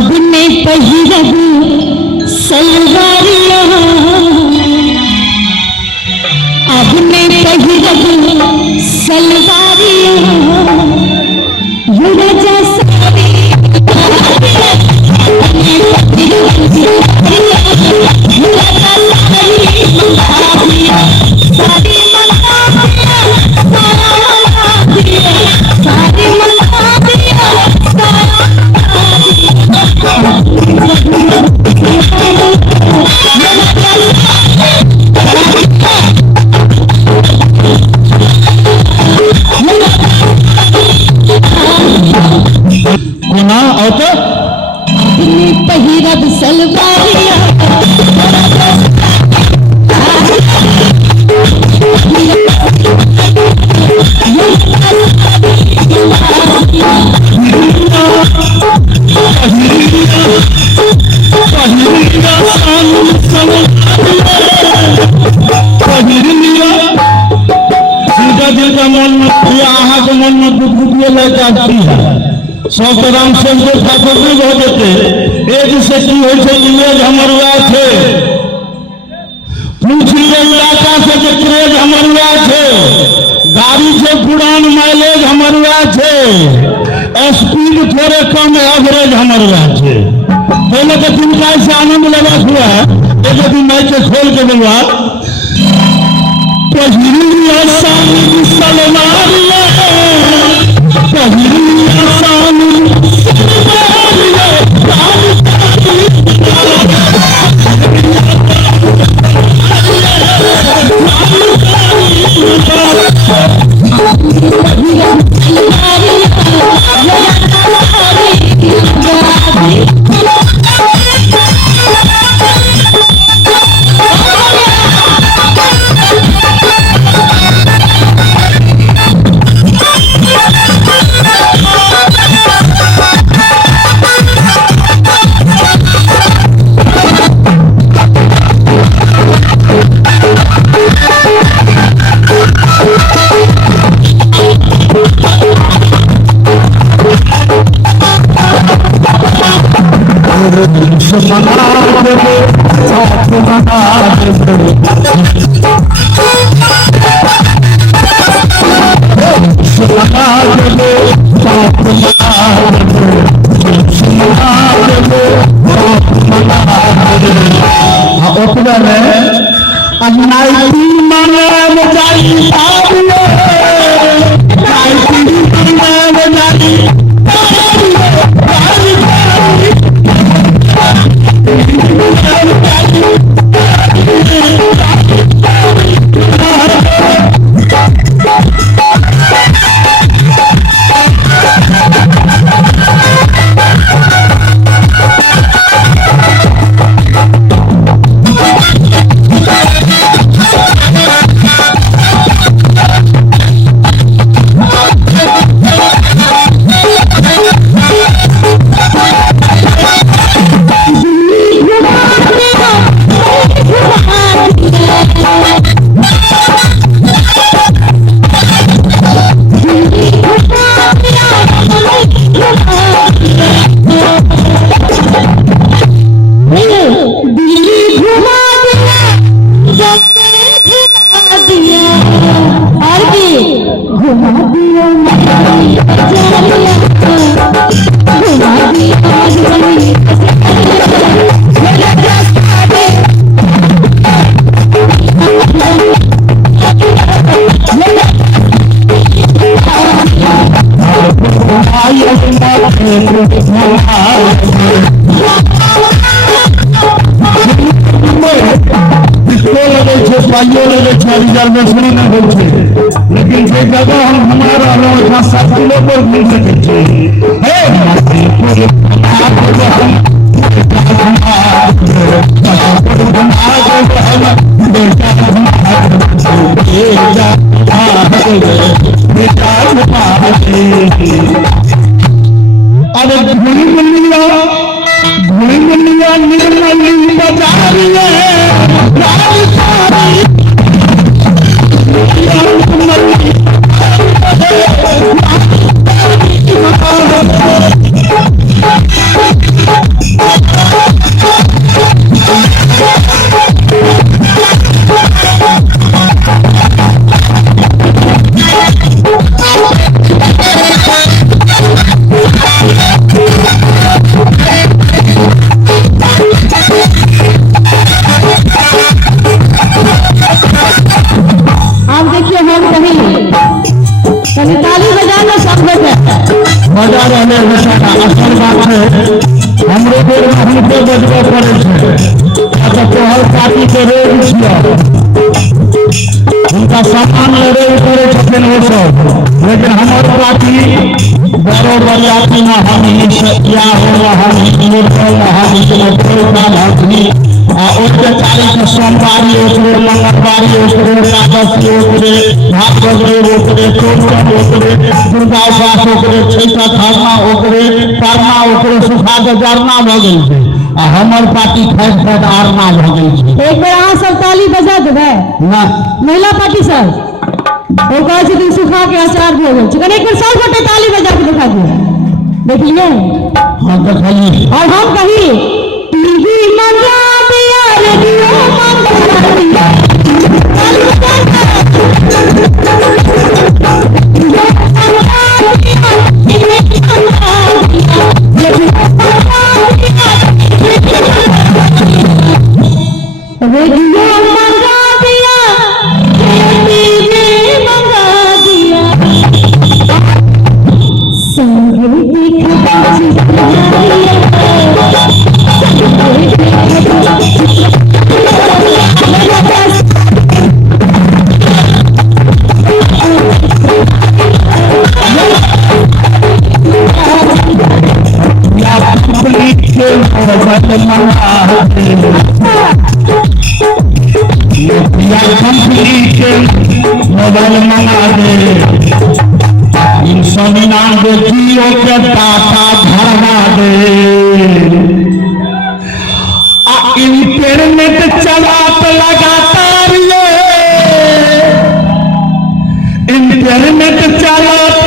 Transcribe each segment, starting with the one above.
अब ने पहिरब सलवारिया, अब ने पहिरब सलवारिया, युवजा सारी पहिरब सलवारिया, जिनका मन में अहाँ के मन में गुदगुदिए लग सब राम शंकर ठाकुर भी हो देते एक से की हो क्रेज हमरुआ थे पूछ लिए इलाका से क्रेज हमरुआ थे गाड़ी से पुरान माइलेज हमरुआ थे स्पीड थोड़े कम एवरेज हमरुआ थे पहले तो जिनका से आनंद लगा हुआ एक दिन माइक खोल के बोलवा पहिरिया सानी सलवारिया पहिरिया सानी सलवारिया रिजर्वेशन न हो लेकिन से जगह हम हमारा 7 किलो पर घूम सके अब घुड़ी मिलिया निर्मली बजारिए आप देखिए हम कहीं ताली बजाना सब हो जाता है। मजा रहने असल बात है हमरो देर में हमको बजबे पड़े तो तोहर पार्टी के रोग छिया उनका सामान लड़े पड़े छथिन वो सब, लेकिन हमार पार्टी बड़ो बरियाती ना हम या हो हम उसके तारीख सोमवारी ओकरे मंगलवारी ओकरे एकादशी ओकरे भात बजरे ओकरे चौरचन ओकरे दुर्गा उपास ओकरे छठा खरना ओकरे परना ओकरे सुखा के जरना भ गेल छै आ हमर पार्टी खाइत खाइत आरना भ गेल छै। एक बेर अहाँ सब ताली बजा देबै ना महिला पार्टी सब ओ कहै छथिन सुखा के अचार भऽ गेल छै, कनी एक बेर सब गोटे ताली बजा के दिखा दियौ, देखलिए हम देखलिए। और हम कही टीवी मंगा दिया रेडियो मंगा दिया ताली बजा रेडियो मंगा दिया टीवी मंगा दिया संगीत मोबाइल मंगा दे इंसान जियो के टाटा भरवा दे इंटरनेट चलात लगातार इंटरनेट चलात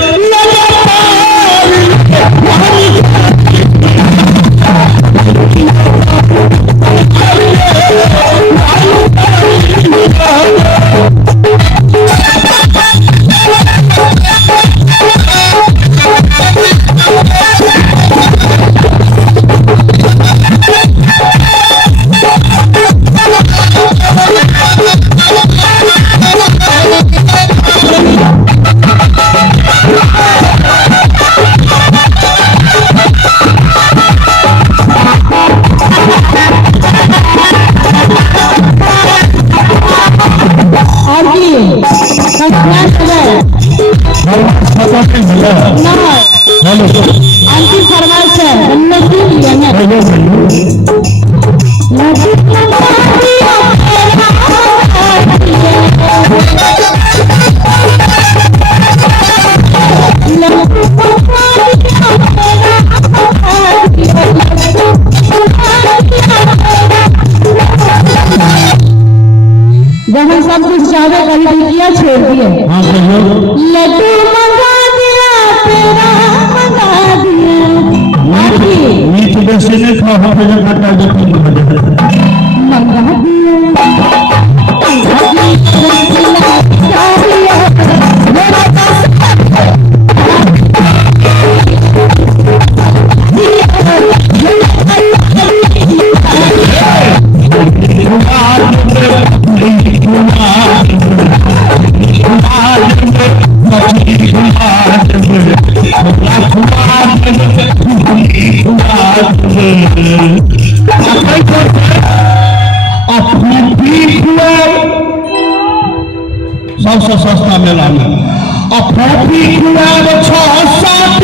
अंतिम फरमाइश है जब हम सब कुछ चाहे कहीं किया छोड़ दिए लड्डू मंगा दिया पेड़ा मंगा दिया मीठ बेसी नहीं खाओ मंगा सबसे सस्ता मेला में अफी खुआ 6-7